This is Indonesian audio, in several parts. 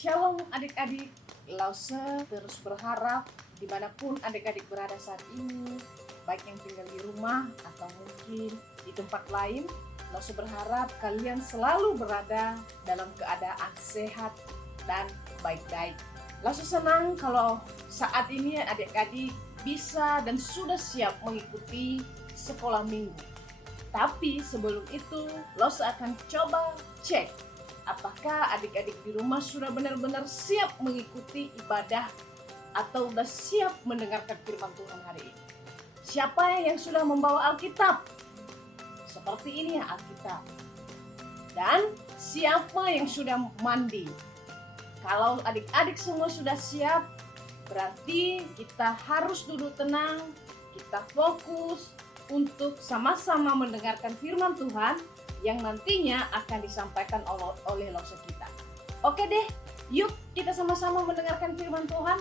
Shalom adik-adik, Lause terus berharap dimanapun adik-adik berada saat ini, baik yang tinggal di rumah atau mungkin di tempat lain, Lause berharap kalian selalu berada dalam keadaan sehat dan baik-baik. Lause senang kalau saat ini adik-adik bisa dan sudah siap mengikuti sekolah minggu. Tapi sebelum itu, Lause akan coba cek apakah adik-adik di rumah sudah benar-benar siap mengikuti ibadah atau sudah siap mendengarkan firman Tuhan hari ini. Siapa yang sudah membawa Alkitab? Seperti ini ya Alkitab. Dan siapa yang sudah mandi? Kalau adik-adik semua sudah siap, berarti kita harus duduk tenang, kita fokus untuk sama-sama mendengarkan firman Tuhan yang nantinya akan disampaikan oleh Lause kita. Oke deh, yuk kita sama-sama mendengarkan firman Tuhan.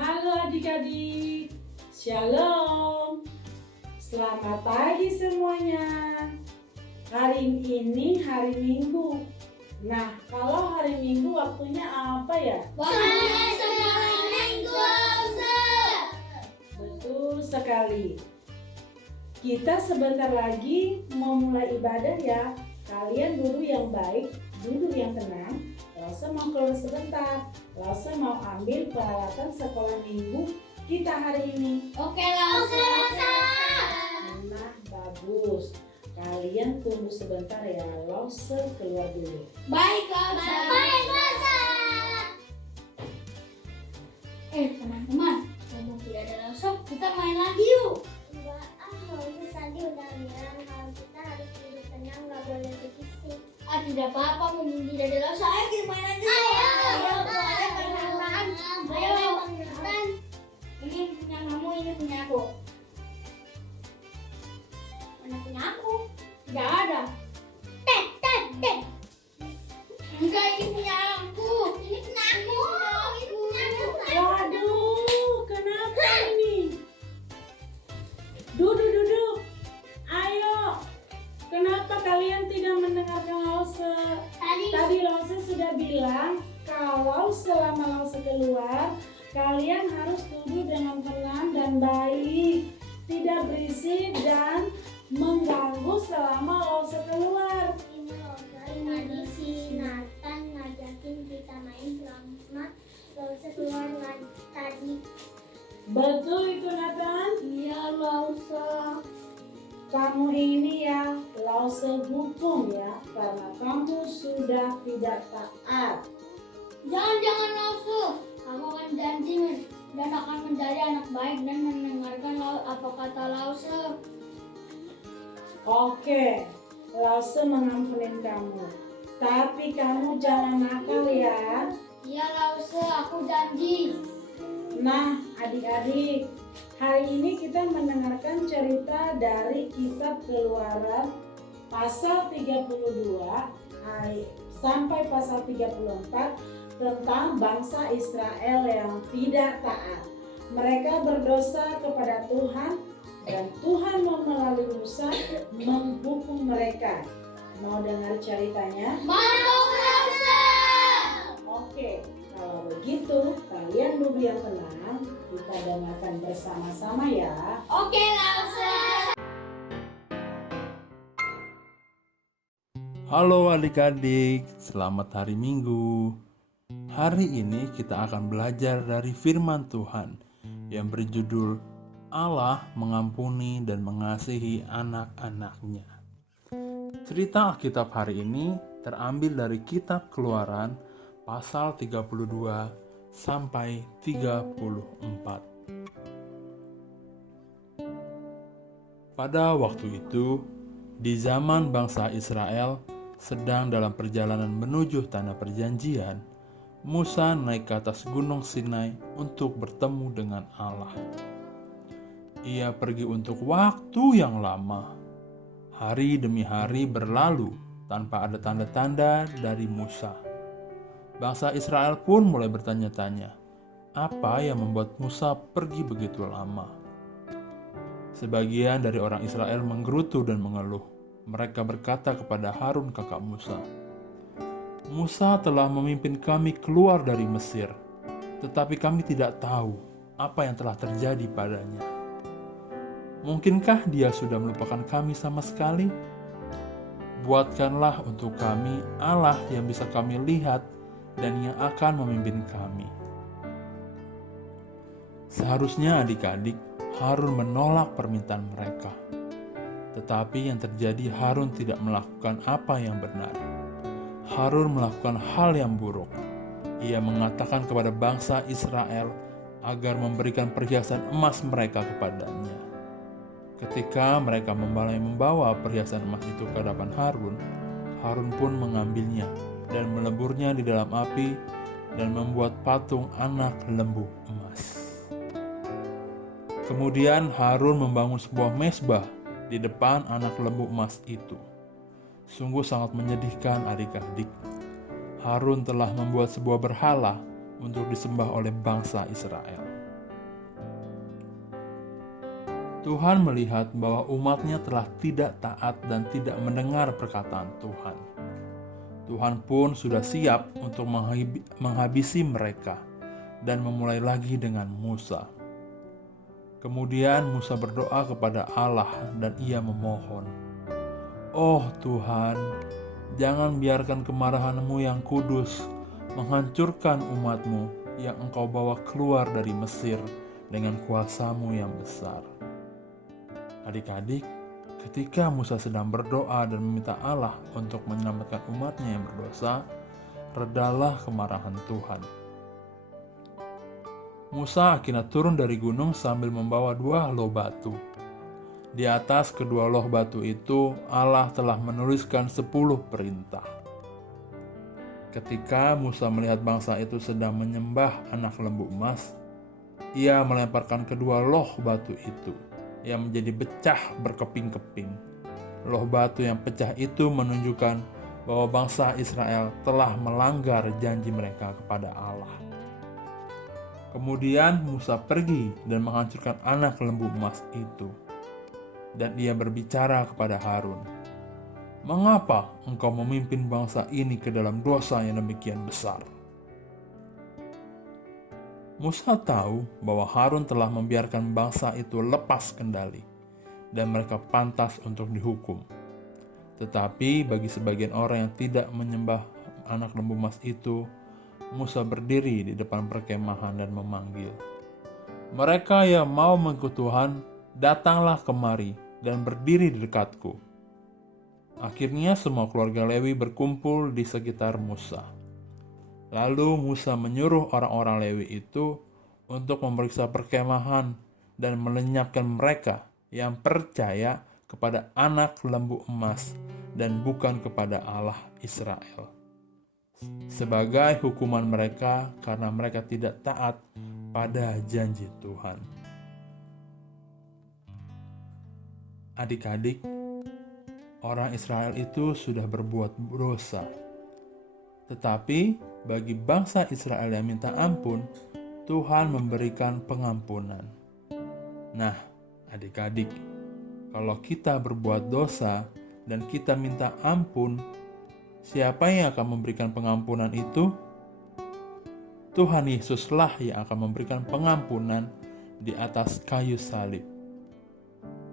Halo adik-adik, Shalom. Selamat pagi semuanya. Hari ini hari Minggu. Nah, kalau hari Minggu waktunya apa ya? Betul sekali. Kita sebentar lagi mau mulai ibadah ya. Kalian duduk yang baik, duduk yang tenang. Lause mau keluar sebentar. Lause mau ambil peralatan sekolah minggu kita hari ini. Oke, Lause. Nah, bagus. Kalian tunggu sebentar ya, Lause keluar dulu. Baik, Lause. Teman-teman, kalau tidak ada Lause, kita main lagi yuk. Enggak, Lause tadi udah bilang kalau kita harus duduk tenang, nggak boleh berisik. Tidak apa-apa, mumpung tidak ada Lause. Ayo kita main lagi. Ayo, Bang Nathan. Ini punya kamu, ini punya aku. Mana punya aku? Tidak ada. Enggak, ini punya aku. Ini punya aku. Ini punya aku. Waduh, kenapa ini? Duduk. Ayo. Kenapa kalian tidak mendengarkan Lause? Tadi Lause sudah bilang kalau selama Lause keluar, kalian harus duduk dengan tenang dan baik, tidak berisik dan mengganggu selama Lause keluar. Ini Lause tadi si Nathan ngajakin kita main selama Lause keluar tadi. Betul itu Nathan? Iya, Lause. Kamu ini ya Lause hukum ya, karena kamu sudah tidak taat. Jangan Lause. Kamu akan janji dan akan menjadi anak baik dan mendengarkan apa kata Lause. Oke, Lause mengampunin kamu. Tapi kamu jangan nakal ya. Iya, Lause, aku janji. Nah, adik-adik, hari ini kita mendengarkan cerita dari kitab Keluaran pasal 32 sampai pasal 34 tentang bangsa Israel yang tidak taat. Mereka berdosa kepada Tuhan dan Tuhan melalui Musa menghukum mereka. Mau dengar ceritanya? Mau, Lause. Oke, kalau begitu kalian duduk yang tenang, kita dengarkan bersama-sama ya. Oke, Lause. Halo adik-adik, selamat hari Minggu. Hari ini kita akan belajar dari firman Tuhan yang berjudul Allah mengampuni dan mengasihi anak-anaknya. Cerita Alkitab hari ini terambil dari kitab Keluaran pasal 32 sampai 34. Pada waktu itu, di zaman bangsa Israel sedang dalam perjalanan menuju tanah perjanjian, Musa naik ke atas gunung Sinai untuk bertemu dengan Allah. Ia pergi untuk waktu yang lama. Hari demi hari berlalu tanpa ada tanda-tanda dari Musa. Bangsa Israel pun mulai bertanya-tanya, apa yang membuat Musa pergi begitu lama? Sebagian dari orang Israel menggerutu dan mengeluh. Mereka berkata kepada Harun kakak Musa, "Musa telah memimpin kami keluar dari Mesir, tetapi kami tidak tahu apa yang telah terjadi padanya. Mungkinkah dia sudah melupakan kami sama sekali? Buatkanlah untuk kami Allah yang bisa kami lihat dan yang akan memimpin kami." Seharusnya adik-adik Harun menolak permintaan mereka. Tetapi yang terjadi, Harun tidak melakukan apa yang benar. Harun melakukan hal yang buruk. Ia mengatakan kepada bangsa Israel agar memberikan perhiasan emas mereka kepadanya. Ketika mereka membawa perhiasan emas itu ke hadapan Harun, Harun pun mengambilnya dan meleburnya di dalam api dan membuat patung anak lembu emas. Kemudian Harun membangun sebuah mezbah di depan anak lembu emas itu. Sungguh sangat menyedihkan adik-adik. Harun telah membuat sebuah berhala untuk disembah oleh bangsa Israel. Tuhan melihat bahwa umatnya telah tidak taat dan tidak mendengar perkataan Tuhan. Tuhan pun sudah siap untuk menghabisi mereka dan memulai lagi dengan Musa. Kemudian Musa berdoa kepada Allah dan ia memohon, "Oh Tuhan, jangan biarkan kemarahan-Mu yang kudus menghancurkan umat-Mu yang Engkau bawa keluar dari Mesir dengan kuasa-Mu yang besar." Adik-adik, ketika Musa sedang berdoa dan meminta Allah untuk menyelamatkan umatnya yang berdosa, redalah kemarahan Tuhan. Musa akhirnya turun dari gunung sambil membawa 2 loh batu. Di atas kedua loh batu itu, Allah telah menuliskan 10 perintah. Ketika Musa melihat bangsa itu sedang menyembah anak lembu emas, ia melemparkan kedua loh batu itu yang menjadi pecah berkeping-keping. Loh batu yang pecah itu menunjukkan bahwa bangsa Israel telah melanggar janji mereka kepada Allah. Kemudian Musa pergi dan menghancurkan anak lembu emas itu. Dan ia berbicara kepada Harun, "Mengapa engkau memimpin bangsa ini ke dalam dosa yang demikian besar?" Musa tahu bahwa Harun telah membiarkan bangsa itu lepas kendali dan mereka pantas untuk dihukum. Tetapi bagi sebagian orang yang tidak menyembah anak lembu emas itu, Musa berdiri di depan perkemahan dan memanggil, "Mereka yang mau mengikut Tuhan, datanglah kemari dan berdiri di dekatku." Akhirnya semua keluarga Lewi berkumpul di sekitar Musa. Lalu Musa menyuruh orang-orang Lewi itu untuk memeriksa perkemahan dan melenyapkan mereka yang percaya kepada anak lembu emas dan bukan kepada Allah Israel, sebagai hukuman mereka karena mereka tidak taat pada janji Tuhan. Adik-adik, orang Israel itu sudah berbuat dosa. Tetapi bagi bangsa Israel yang minta ampun, Tuhan memberikan pengampunan. Nah, adik-adik, kalau kita berbuat dosa dan kita minta ampun, siapa yang akan memberikan pengampunan itu? Tuhan Yesuslah yang akan memberikan pengampunan di atas kayu salib.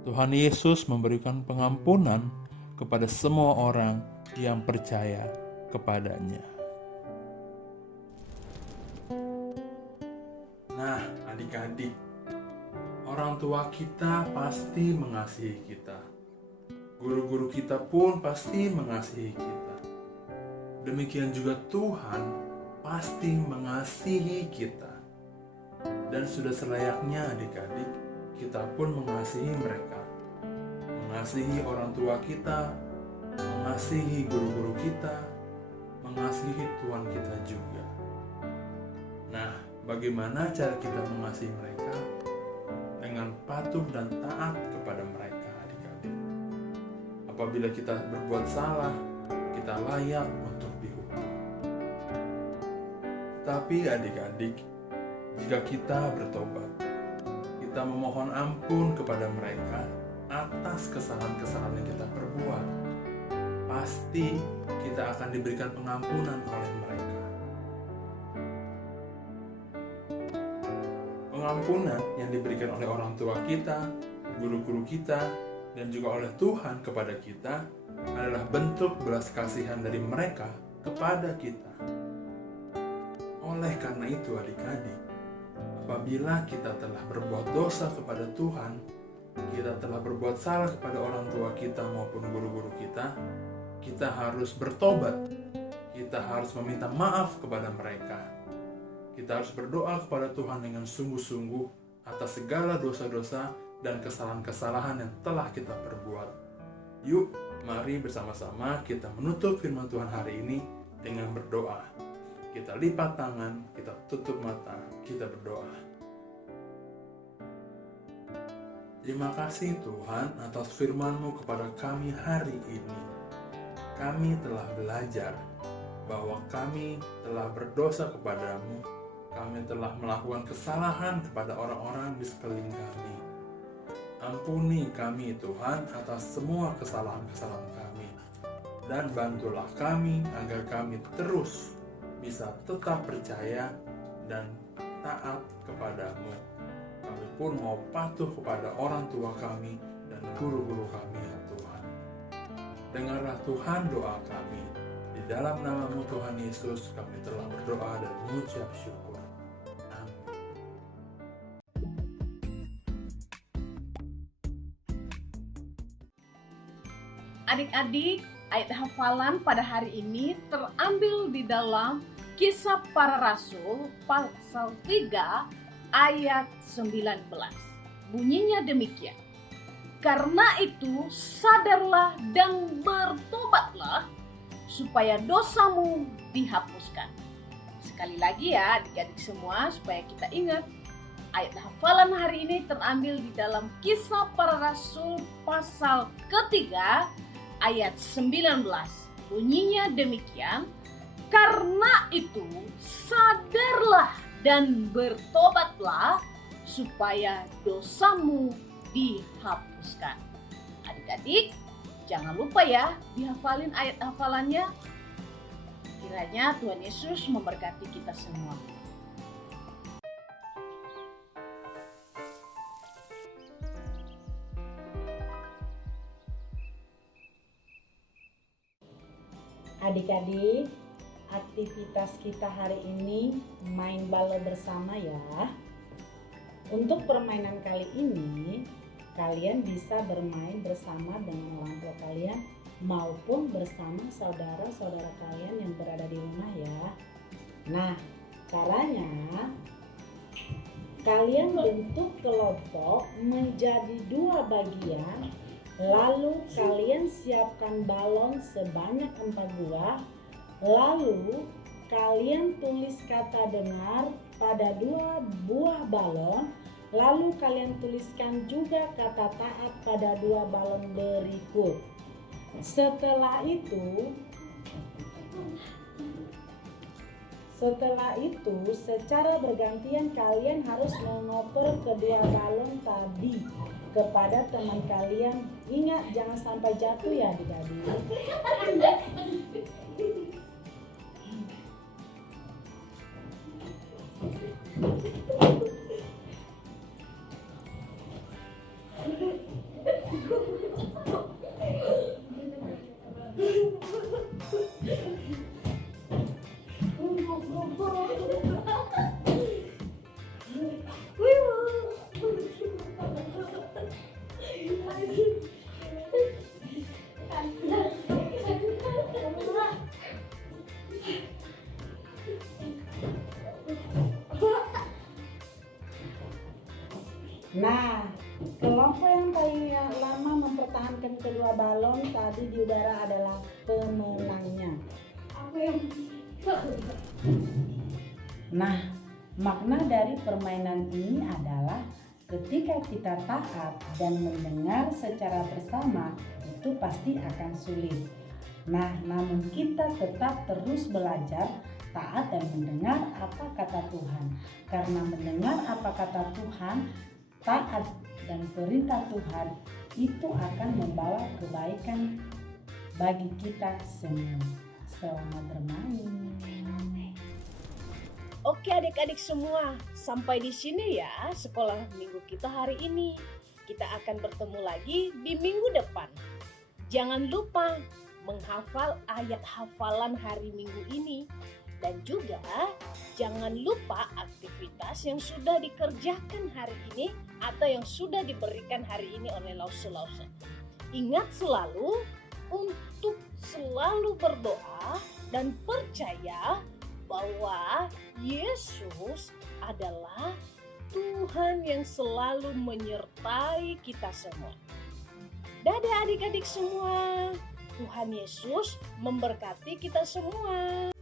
Tuhan Yesus memberikan pengampunan kepada semua orang yang percaya kepadanya. Nah, adik-adik, orang tua kita pasti mengasihi kita. Guru-guru kita pun pasti mengasihi kita. Demikian juga Tuhan pasti mengasihi kita. Dan sudah selayaknya adik-adik, kita pun mengasihi mereka. Mengasihi orang tua kita, mengasihi guru-guru kita, mengasihi Tuhan kita juga. Nah, bagaimana cara kita mengasihi mereka? Dengan patuh dan taat kepada mereka, adik-adik. Apabila kita berbuat salah, kita layak untuk dihukum. Tapi adik-adik, jika kita bertobat, kita memohon ampun kepada mereka atas kesalahan-kesalahan yang kita perbuat, pasti kita akan diberikan pengampunan oleh mereka. Pengampunan yang diberikan oleh orang tua kita, guru-guru kita, dan juga oleh Tuhan kepada kita adalah bentuk belas kasihan dari mereka kepada kita. Oleh karena itu adik-adik, apabila kita telah berbuat dosa kepada Tuhan, kita telah berbuat salah kepada orang tua kita maupun guru-guru kita harus bertobat. Kita harus meminta maaf kepada mereka. Kita harus berdoa kepada Tuhan dengan sungguh-sungguh atas segala dosa-dosa dan kesalahan-kesalahan yang telah kita perbuat. Yuk, mari bersama-sama kita menutup firman Tuhan hari ini dengan berdoa. Kita lipat tangan, kita tutup mata, kita berdoa. Terima kasih Tuhan atas firman-Mu kepada kami hari ini. Kami telah belajar bahwa kami telah berdosa kepadamu. Kami telah melakukan kesalahan kepada orang-orang di sekeliling kami. Ampuni kami Tuhan atas semua kesalahan-kesalahan kami. Dan bantulah kami agar kami terus bisa tetap percaya dan taat kepadamu. Kami pun mau patuh kepada orang tua kami dan guru-guru kami ya Tuhan. Dengarlah Tuhan doa kami. Di dalam nama-Mu Tuhan Yesus kami telah berdoa dan mengucap syukur. Adik-adik, ayat hafalan pada hari ini terambil di dalam Kisah Para Rasul pasal 3 ayat 19. Bunyinya demikian. Karena itu sadarlah dan bertobatlah supaya dosamu dihapuskan. Sekali lagi ya adik-adik semua supaya kita ingat. Ayat hafalan hari ini terambil di dalam Kisah Para Rasul pasal ketiga ayat 19. Bunyinya demikian. Karena itu sadarlah dan bertobatlah supaya dosamu dihapuskan. Adik-adik, jangan lupa ya dihafalin ayat hafalannya. Kiranya Tuhan Yesus memberkati kita semua. Adik-adik, aktivitas kita hari ini main balo bersama ya. Untuk permainan kali ini, kalian bisa bermain bersama dengan orang tua kalian maupun bersama saudara-saudara kalian yang berada di rumah ya. Nah, caranya kalian bentuk kelompok menjadi 2 bagian. Lalu kalian siapkan balon sebanyak 4 buah. Lalu kalian tulis kata dengar pada 2 buah balon. Lalu kalian tuliskan juga kata taat pada 2 balon berikut. Setelah itu secara bergantian kalian harus mengoper kedua balon tadi kepada teman kalian. Ingat jangan sampai jatuh ya adik-adik. Nah, kelompok yang paling lama mempertahankan kedua balon tadi di udara adalah pemenangnya. Nah, makna dari permainan ini adalah ketika kita taat dan mendengar secara bersama itu pasti akan sulit. Nah, namun kita tetap terus belajar taat dan mendengar apa kata Tuhan. Karena mendengar apa kata Tuhan taat dan perintah Tuhan itu akan membawa kebaikan bagi kita semua. Selamat bermain. Oke adik-adik semua, sampai di sini ya sekolah minggu kita hari ini. Kita akan bertemu lagi di minggu depan. Jangan lupa menghafal ayat hafalan hari Minggu ini. Dan juga jangan lupa aktivitas yang sudah dikerjakan hari ini atau yang sudah diberikan hari ini oleh lause-lause. Ingat selalu untuk selalu berdoa dan percaya bahwa Yesus adalah Tuhan yang selalu menyertai kita semua. Dadah adik-adik semua. Tuhan Yesus memberkati kita semua.